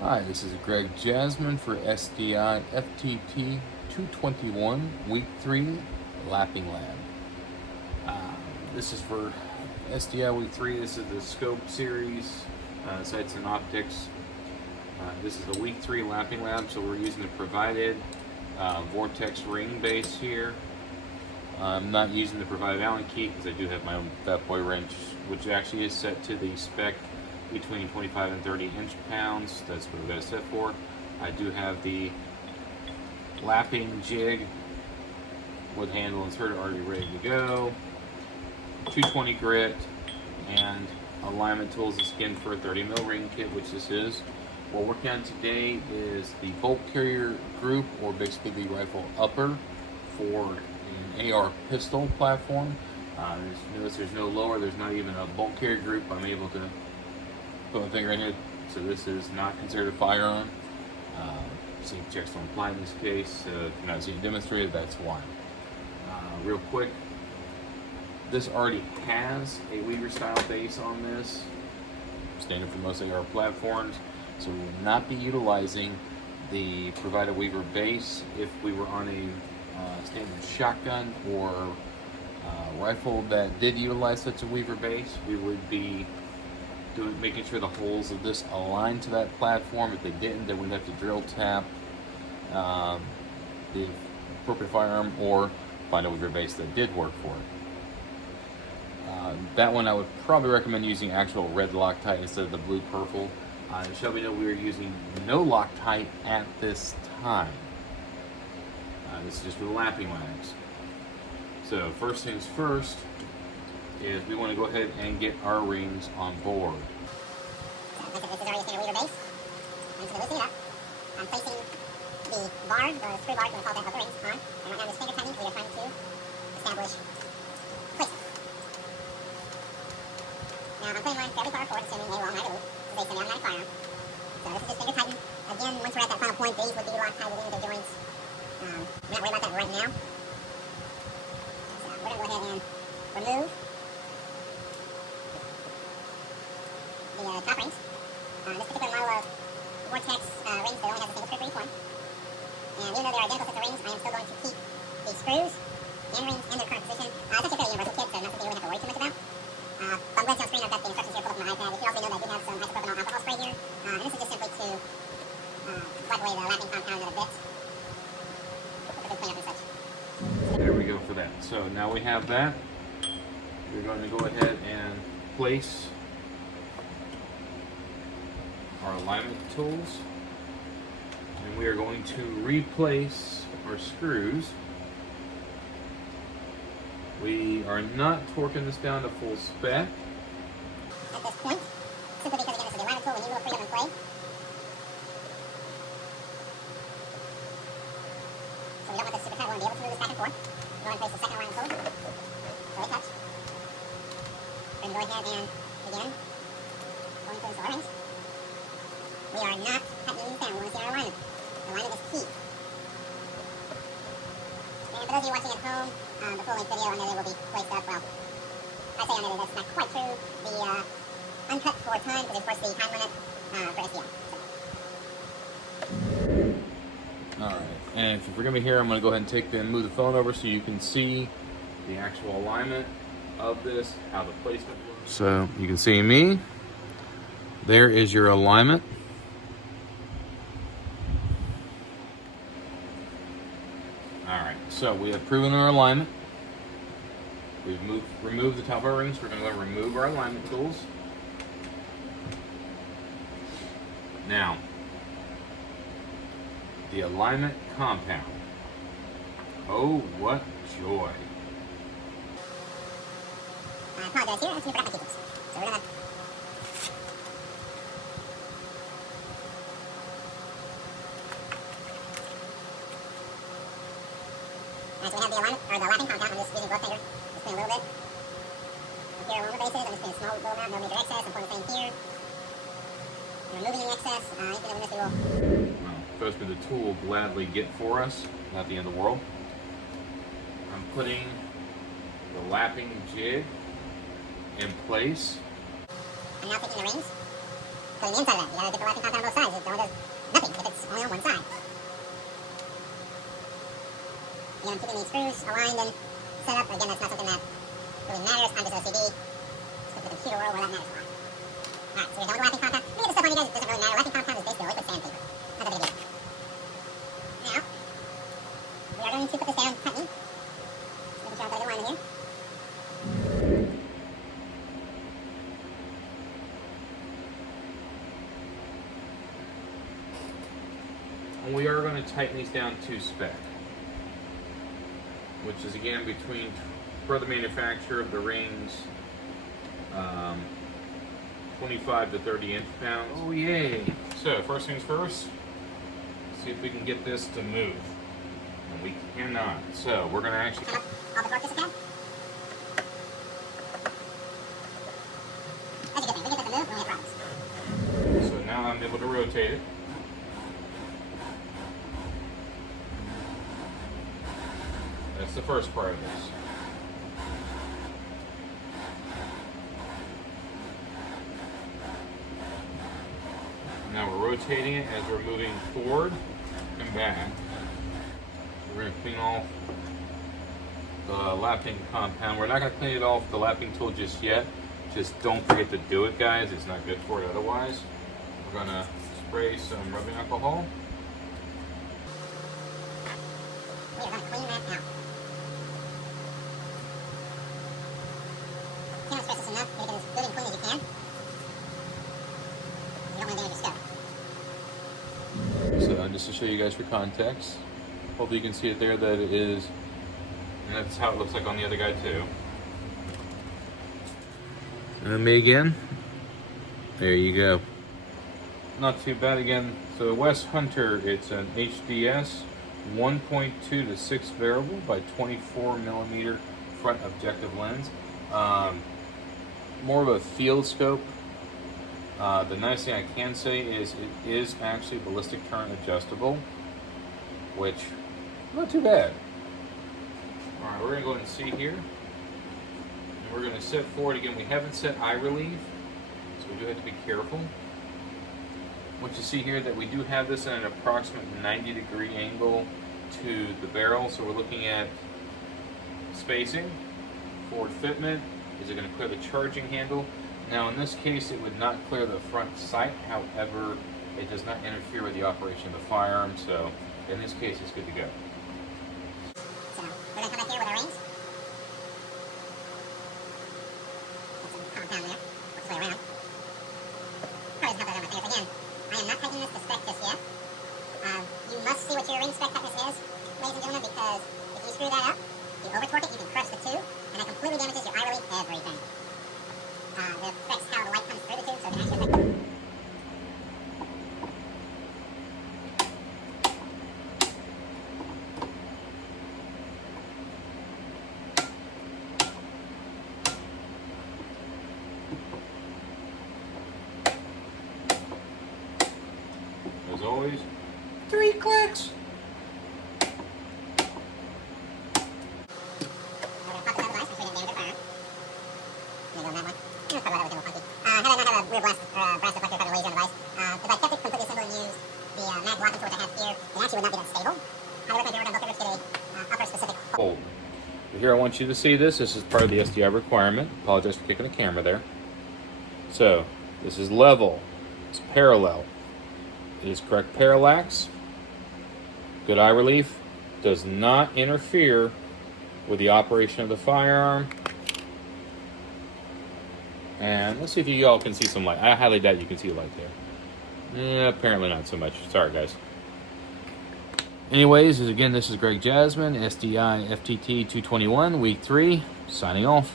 Hi, this is Greg Jasmine for SDI FTT 221 Week 3 Lapping Lab. This is for SDI Week 3. This is the Scope Series, Sights and Optics. This is a Week 3 Lapping Lab, so we're using the provided Vortex ring base here. I'm not using the provided Allen key because I do have my own Fat Boy wrench, which actually is set to the spec between 25 and 30 inch-pounds. That's what we got it set for. I do have the lapping jig with handle inserted already ready to go. 220 grit and alignment tools and skin for a 30mm ring kit, which this is. What we're working on today is the bolt carrier group, or basically the rifle upper for an AR pistol platform. Notice there's no lower, there's not even a bolt carrier group. I'm able to put my finger in here, so this is not considered a firearm. See, checks don't apply in this case. If you're not seeing it demonstrated, that's why. Real quick, this already has a Weaver style base on this, standard for most AR platforms, so we will not be utilizing the provided Weaver base. If we were on a standard shotgun or rifle that did utilize such a Weaver base, we would be making sure the holes of this align to that platform. If they didn't, then we'd have to drill tap the appropriate firearm or find a Weaver base that did work for it. That one I would probably recommend using actual red Loctite instead of the blue purple. Shelby know we are using no Loctite at this time. This is just for the lapping labs. So first things first is we want to go ahead and get our rings on board. This is already a standard Weaver base. I'm just going to loosen it up. I'm placing the bar, or screw bar, we're going to call that, of the rings on. And right now there's finger tightening, we are trying to establish placement. Now I'm putting mine fairly far forward, assuming a long night loop. This is a semi-automatic firearm. So this is just finger tighten. Again, once we're at that final point, these would be Loctited into their joints. I'm not worried about that right now. So we're going to go ahead and remove the top rings. This particular model of Vortex rings that only has a single screw for each one. And even though they're identical sets of rings, I am still going to keep the screws and rings in their current position. It's actually a fairly universal kit, so not something you really have to worry too much about. I'm glad to on screen, I've got the instructions here pulled up on my iPad. You can also know that I do have some isopropyl alcohol spray here. And this is just simply to wipe away the lapping compound of the bits. For good cleanup and such. There we go for that. So now we have that. We're going to go ahead and place our alignment tools, and we are going to replace our screws. We are not torquing this down to full spec. At this point, simply because again this is the alignment tool, we need a little freedom in play. So we don't want this super tight, we want to be able to move this back and forth. Go ahead and place the second alignment tool. Really touch. We're going to go ahead and begin going to install our rings. We are not tightening these down. We want to see our alignment. Alignment is key. And for those of you watching at home, the full-length video on there will be placed up. Well, I say on there that's not quite true. The uncut for time, because of course the time limit for SDI. Alright, and if you forgive me here, I'm going to go ahead and move the phone over so you can see the actual alignment of this, how the placement works. So you can see me. There is your alignment. Alright, so we have proven our alignment. We've removed the top of our rings. We're going to remove our alignment tools. Now, the alignment compound. Oh, what joy. I apologize here, I actually forgot my keycaps. So we're going to Alright, so we have the alignment, or the lapping compound. I'm just using both fingers. Just putting a little bit up here along the bases. I'm just putting a small little amount, no major excess. I'm putting the same here. I'm removing any excess. Anything that we miss, we will. Well, trust me, the tool will gladly get for us. Not the end of the world. I'm putting the lapping jig in place. I'm now taking the rings, putting the inside of that. You gotta get the lapping compound on both sides. It only does Again, I'm keeping these screws aligned and set up. Again, that's not something that really matters. I'm just OCD. Let's go to the computer world where that matters a lot. Alright, so we're done with the wrapping compound. Maybe this stuff on you guys doesn't really matter. Wrapping compound is basically liquid sandpaper. Not that big a deal. Now, we are going to put this down tightly. Making sure I've got a good alignment here. And we are going to tighten these down to spec, which is again between, for the manufacturer of the rings, 25 to 30 inch-pounds. Oh yay! So first things first, see if we can get this to move. And we cannot. So we're going to actually... All the torque just again. That's a good thing. We get this to move, we won't have problems. So now I'm able to rotate it. That's the first part of this. Now we're rotating it as we're moving forward and back. We're going to clean off the lapping compound. We're not going to clean it off with the lapping tool just yet. Just don't forget to do it, guys. It's not good for it otherwise. We're going to spray some rubbing alcohol. We are going to clean that out. Can't stress this enough. Make it as good and clean as you can. You don't want to damage your scope. So just to show you guys for context, hopefully you can see it there that it is, and that's how it looks like on the other guy too. And me again. There you go. Not too bad again. So West Hunter, it's an HDS 1.2 to 6 variable by 24 millimeter front objective lens. More of a field scope. The nice thing I can say is it is actually ballistic turn adjustable, which not too bad. All right, we're gonna go ahead and see here, and we're gonna set forward again. We haven't set eye relief, so we do have to be careful. What you see here that we do have this at an approximate 90-degree angle to the barrel, so we're looking at spacing, forward fitment. Is it going to clear the charging handle? Now in this case it would not clear the front sight, however it does not interfere with the operation of the firearm, so in this case it's good to go. So we're going to come back here with our rings. Put some compound there, work its way around. Probably doesn't help that on my fingers. Again, I am not tightening this to spec just yet. You must see what your ring spec tightness is, ladies and gentlemen, because if you screw that up, you over torque it, you can crush the tube, and that completely damages your eye relief, everything. It affects how the light comes through the tube, so it can actually affect. As always, 3 clicks. But here I want you to see this. This is part of the SDI requirement. Apologize for kicking the camera there. So this is level. It's parallel. It is correct parallax. Good eye relief. Does not interfere with the operation of the firearm. And let's see if you all can see some light. I highly doubt you can see light there. Yeah, apparently not so much. Sorry, guys. Anyways, again, this is Greg Jasmine, SDI FTT 221, week 3, signing off.